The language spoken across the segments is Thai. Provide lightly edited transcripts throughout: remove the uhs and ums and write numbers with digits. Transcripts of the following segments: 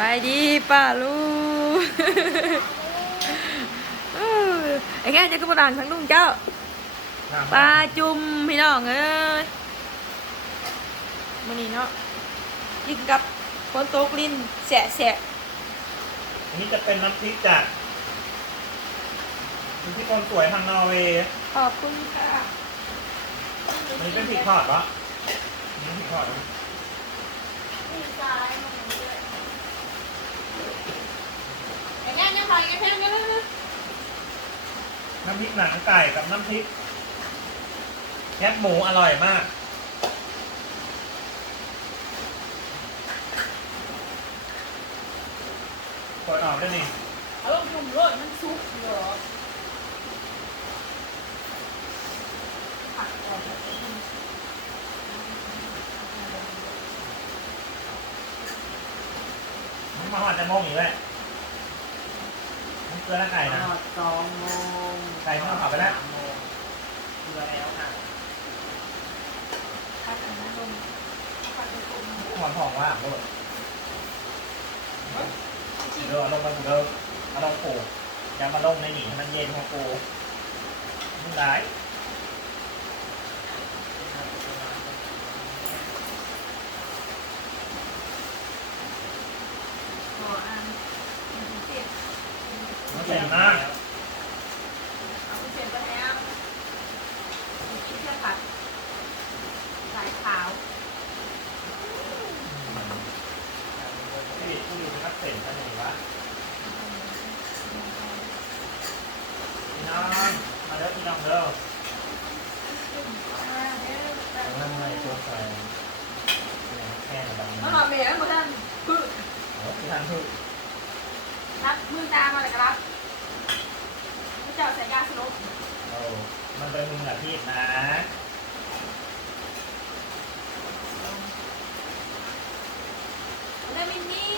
ไปดีป้าลูกไอ้แง่จะกระดังทั้งลุงเจ้าปลาจุ่มพี่น้องเอ้ยมื้อนี้เนาะกินกับคนโตกลิ้นแสะอันนี้จะเป็นน้ำพริกจากน้ำพริกคนสวยทางนอร์เวย์ขอบคุณค่ะอันนี้เป็นพริกทอดปะนี่พริกทอดนะนี่ซ้ายมาเลยไอ้แง่เนี่ยพอไอ้แง่เพิ่มเลยน้ำพริกหนังไก่กับน้ำพริกแคบหมูอร่อยมากเปิดออกได้นี่เอาลงจุ่มรสมันซุปเหรอผัดก่อนมันมาหอดจะโมงอยู่แหละมันเกลือและไก่นะ2 โมงไก่เพิ่งเผาไปแล้ว 3 โมงเกลือแล้วค่ะผัดอันนั้นลงผัดจุ่ม หอมหอมว่าโคตรเดี๋ยวเอาลงมาดูเดิมเอาลงปูอย่ามาลงในหนีให้มันเย็นของปูมันได้อ๋ออันเสียบ มันเย็นมาก เอาไปเสียบไปแล้วกินแค่ผัดสายขาว ที่ผู้ดูนักเตะกันอย่างวะพี่น้องมาเด้อพี่น้องเด้อนั่งในตัวใส่แค่ไหนบ้าง น้องหอมเหมียวเหมือนกันคือ โอ้พี่ทันคือ รับมือตามาเลยครับไม่เจ้าใส่ยาสลบ โอ้มันเป็นมืออาชีพนะเล่นมินนี่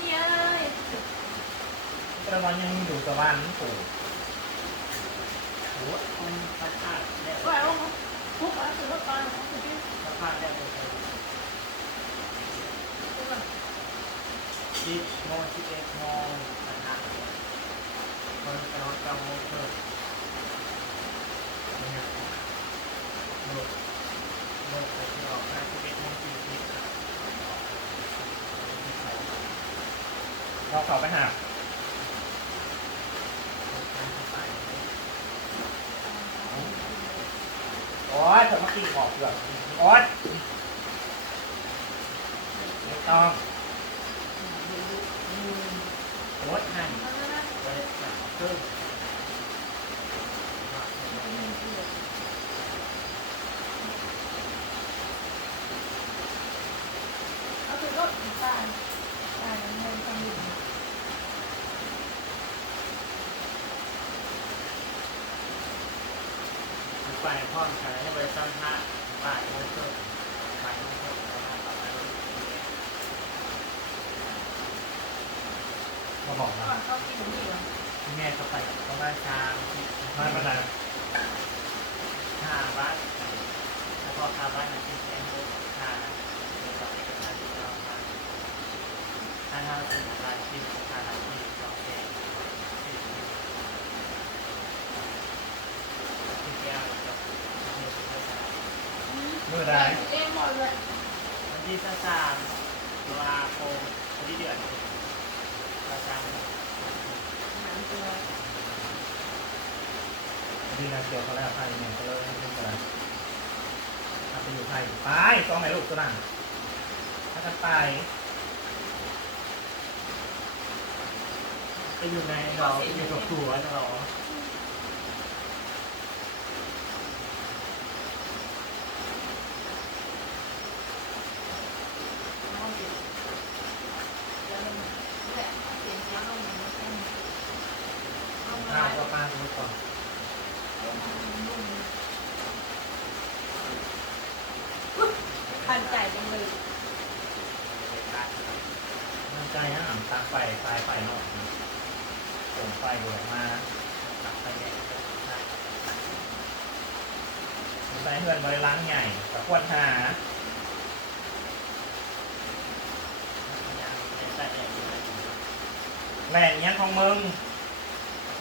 นี่เอ้ย ประมาณยังอยู่กับบ้านปู่ โอ้คนสัมภาษณ์แล้ว ก็เอาพุกมาถือรถก่อนถือที่ สัมภาษณ์แล้วเลย10 โมง 11 โมงนะครับคนจะนอน9 โมงครึ่งนะครับเลิกไปที่ออกมา11 โมง 40ครับ เราเข้าไปหาโอ๊ยเธอมากินออกเปลือกโอ๊ยไม่ต้องโอ๊ยหั่นไว้หนักครึ่ง เอาถือรถตายตายแล้วเงินทำอยู่ ไปพร้อมกันให้บริษัทท่าบ่ายโมงครึ่งบ่ายโมงครึ่งนะครับต่อไป มาบอก ก่ นะ อนเขากินนี่เหรอ ที่แม่ก็ไปก็บ้านชามที่ มาประมาณ ท่าบ้านแล้วก็ท่าบ้านที่แอนโดท่าเกี่ยวกับเอกสารที่เราทำท่าเป็นรายชื่อท่าที่เราแจ้งที่แก้วกับเงินเท่าไหร่ มือได้ เองหมดเลย วันที่3 ตุลาคมวันที่เดือนเราจำ หางตัว ดีนะเกี่ยวเขาแล้วไทยเนี่ยเขาเลยไม่เป็นไรถ้าไปอยู่ไทยไปต้องไหนลูกตัวนั้นถ้าจะไป ไปอยู่ในเราอยู่กับผัวเรา เอาสิแล้วมันแหละเสียงเสียงลงมันไม่ใช่ลง ข้า มาว ก็ป้าทุกคน คันใจจังเลย มั่นใจนะอ่ำตาไฟไฟเนาะผมไฟดูออกมา ตัดไปเนี่ย ม ส่เฮือนบริล้างใหญ่กับควรหา พยายามเป็นแต่อย่างนี้เลย แหล่งเนี้ยของมึง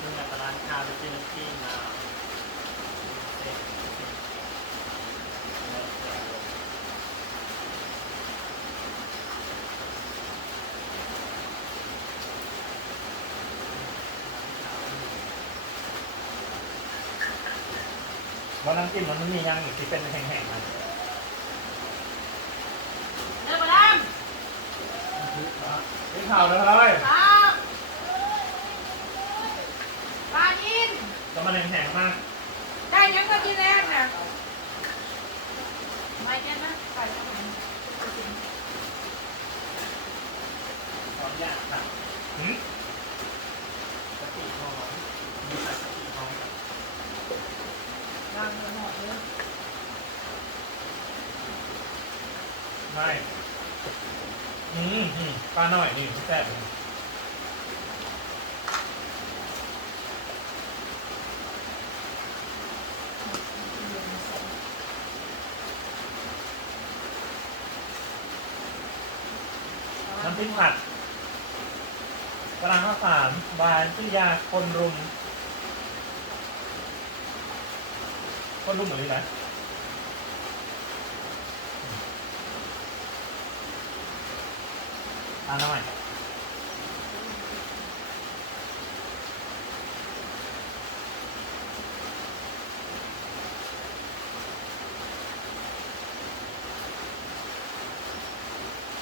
มึงกับร้านข้าวไปซื้อที่มาเซ็ตแล้วเสียลง แล้วน้ำจิ้มมันมียังอีกที่เป็นแห้งๆมัน เนื้อปลาด นี่ข่าวเลย ำครับปลาอิน ก็มันแห้งๆมาก ได้ยังก็กินแรกนะไม่แค่นะไปแล้วมัน สองอย่างค่ะ หืม กะปิหอมมีใส่กะปิหอมกับ วางเงินหอดเลย ไม่ปลาหน่อยนี่แซ่บน้ำพริกผัดปลาข้าวสารบานชื่อยาคนรุมเหมือนนี้นะปลาหน่อย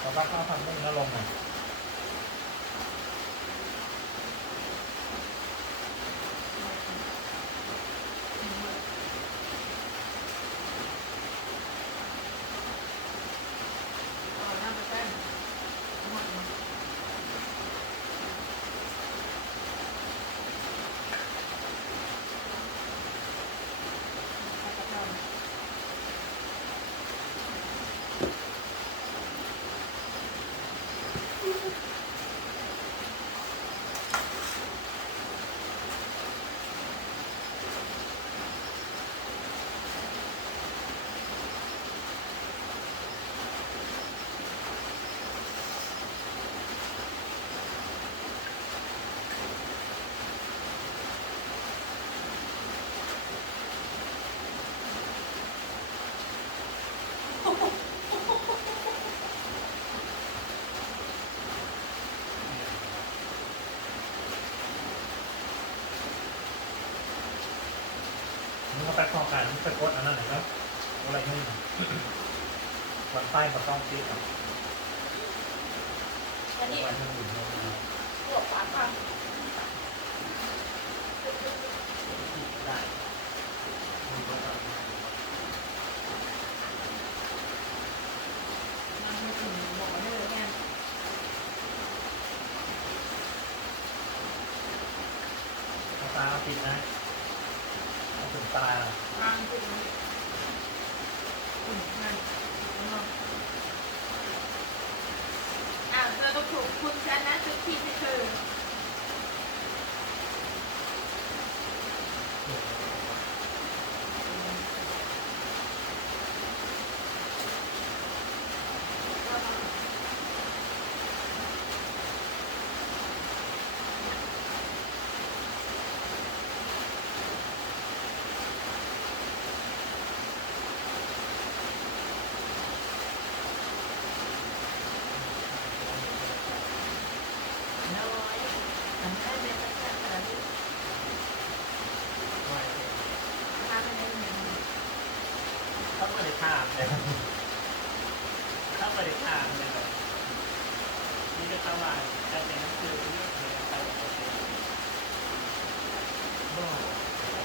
เราก็เข้าทำนึ่งแล้วลงหน่อยมันก็ไปคอการมันไปกดอันนั้นไหนแล้วอะไรนี่วันใต้กับต้องตีกับ อันนี้ วันทั้งหมด พวกปลาคัง ได้มึงก็ต้อง น้ำไม่ถึงหมอเลยแม่ เอาตาเอาปิดนะเอาถึงตา ทางถึงนั่นเธอต้องถูกคุณฉันนะชุดที่เธอ น้อยทำให้แม่ตั้งแต่ขนาดนี้ ไม่เลย ทำอะไรอย่างนี้ เขาไม่ได้ถามเลยเขาไม่ได้ถามเลยแบบนี่ก็เข้ามาแต่เป็นหนังสือเรื่องอะไรไปกับตัวเองบ่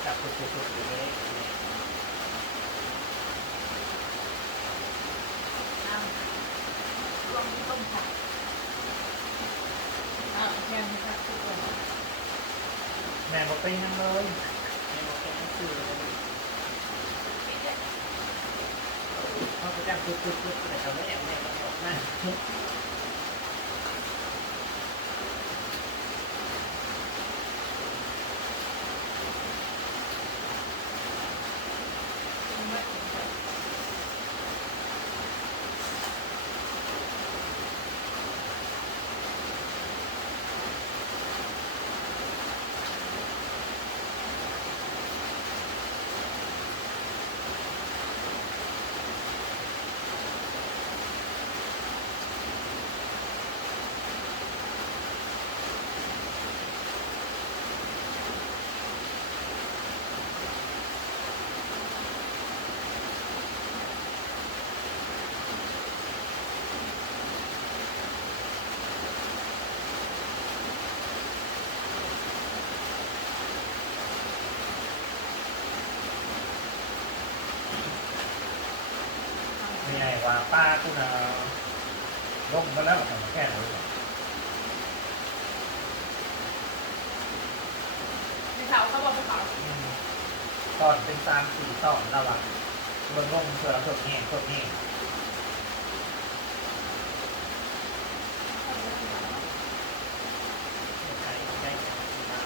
จับตัวอยู่เลย น้ำรวมต้มผักแม่ไม่ทราบทุกคน แม่บอกตีนั่งเลย ในหมดเป็นหนังสือเลย คิดเนี่ย เขาจะจ้างปุ๊บแต่เขาไม่แอบแม่ก็บอกนั่น เป็นเมื่อถึงใจ มีไงว่าป้ากูนะลงมาแล้วแค่ไหน ในเขาเขาบอกภูเขา ตอนเป็น3-4ตอนระวังลงเผื่อเราสดแห้งสดแห้ง ใช้ได้แค่ที่บ้าน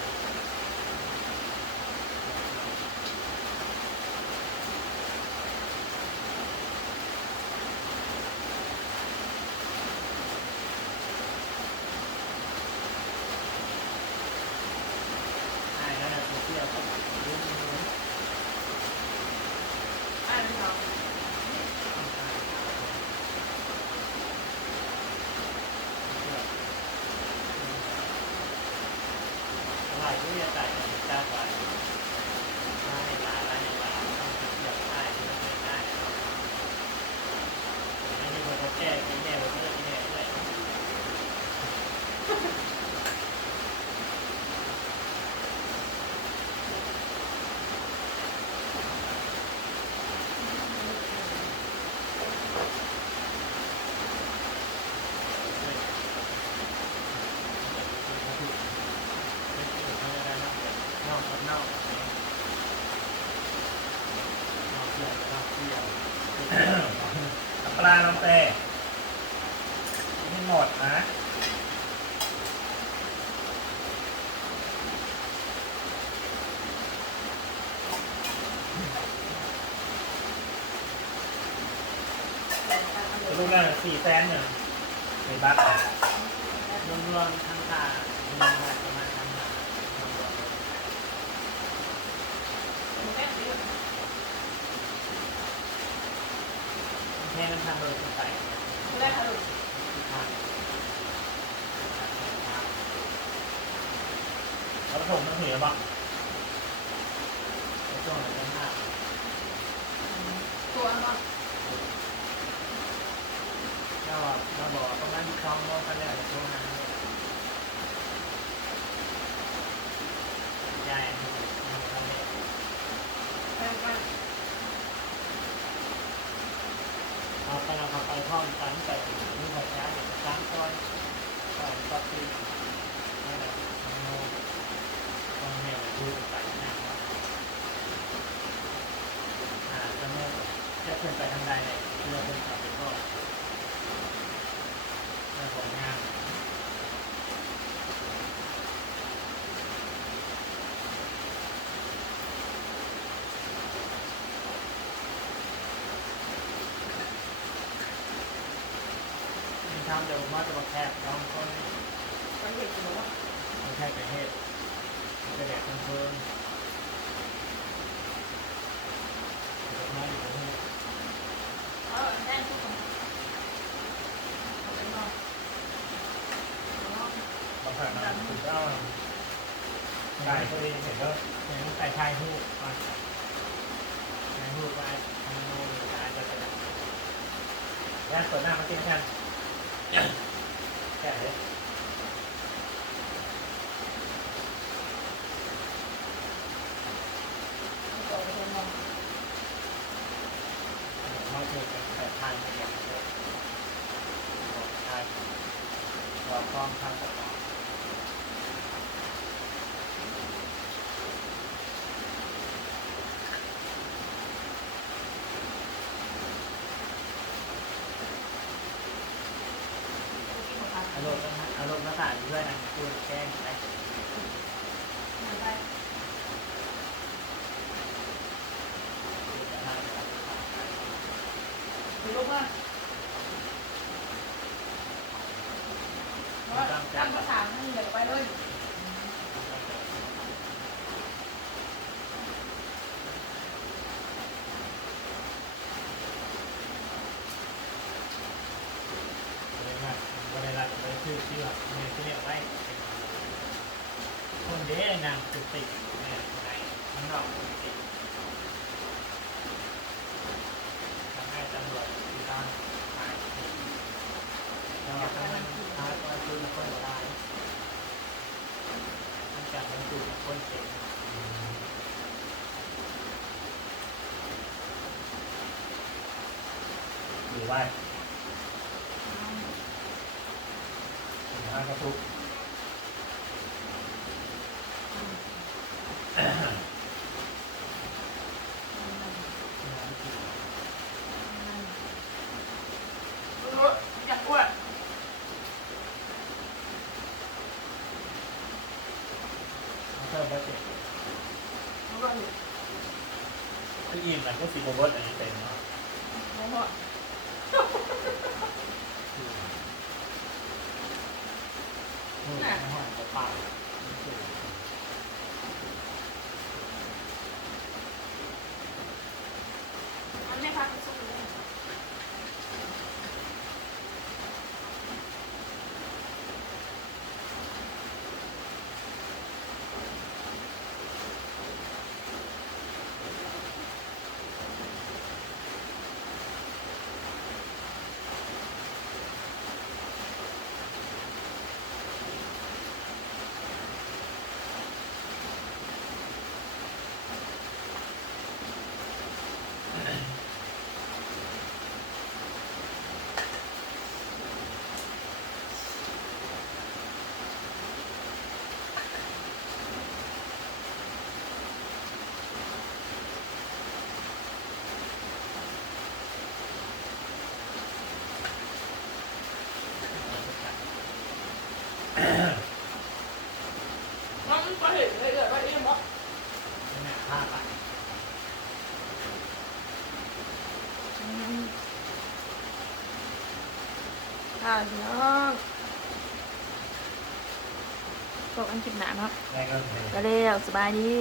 ใช่แล้วเนี่ยเที่ยวก็รู้ อ่านในเขา หลายที่จะจ่ายเงินจ้างไปร้านในร้านต้องเสียบได้ที่ไม่ได้อันนี้คนเขาแก้กินแน่เลยเพื่อนแน่ด้วย นอกกับนอกเนี่ยนอกเที่ยวนอกเที่ยว ปลาน้องเต้ไม่หมดนะลูกนั่น400,000เนี่ยในบัตร รวมทั้งค่ารวมประมาณทั้งค่า แม่ซื้อ แค่นั้นทำโดยสไตล์ แรกเขาดู ทาง เราผสมมันถือบ้าง ช่วงนั้นภาพ ตัวเนาะ เราบอกประมาณ2 โมงกันแล้วในช่วงนั้นยายยังทำเนี่ย ไปไป เราไปเราไปห้องกันแต่ดูหัวใจอย่าง3 ตอนก็คือนั่นแหละโมตอนแม่ดูไปนะครับจะเมื่อจะขึ้นไปทางใดเนี่ยเรือเป็นขับไปก็เรื่องของงานทำเดี๋ยวมาจะมาแคบน้องคน ไปเห็นหรือว่า ไม่ใช่ไปเหตุจะแดกคนเพิ่มมาอยู่ตรงนี้ แน่นทุกคนเป็นนอกนอก บางครั้งนะถึงก็ได้พอดีเห็นก็ เห็นแต่ชายหูก่อนชายหูไปทำโน่นอาจจะเป็น แย่เปิดหน้ามากินแค่แค่ไหน ตัวเป็นนอก เขาเจอกันแต่ทายไม่อย่างเดียวทายเราพร้อมทำต่ออารมณ์ภาษาด้วยนะพูดแกล้งไหม ไปดูลูกว่าว่าตั้งภาษาให้เหยียบไปเลย เวลาไปชื่อเชื่อเนี่ยที่เนี่ยไว้คนเด้นางตุติเนี่ยในข้างนอกตุติทำให้ตำรวจที่ด้านหายแล้วก็มันหายไปคือคนร้ายมันจากมันคือคนเก่ง ถือไว้ก็ทุกอยากอ้วน เพิ่มไปเสร็จ แล้วก็อยู่ คืออิ่มนะก็สีโบว์อันนี้เต็มเนาะ แล้วก็ ไม่ห่อนจะเปล่า มันไม่พักสู้เลย น้องก็เห็นเลยเกิดว่าเอ็มอ่ะ เนี่ยผ้าไป ค่ะพี่น้องตกอันคลิปหนาเนาะ แม่ก็เห็น ก็เร็วสบายดี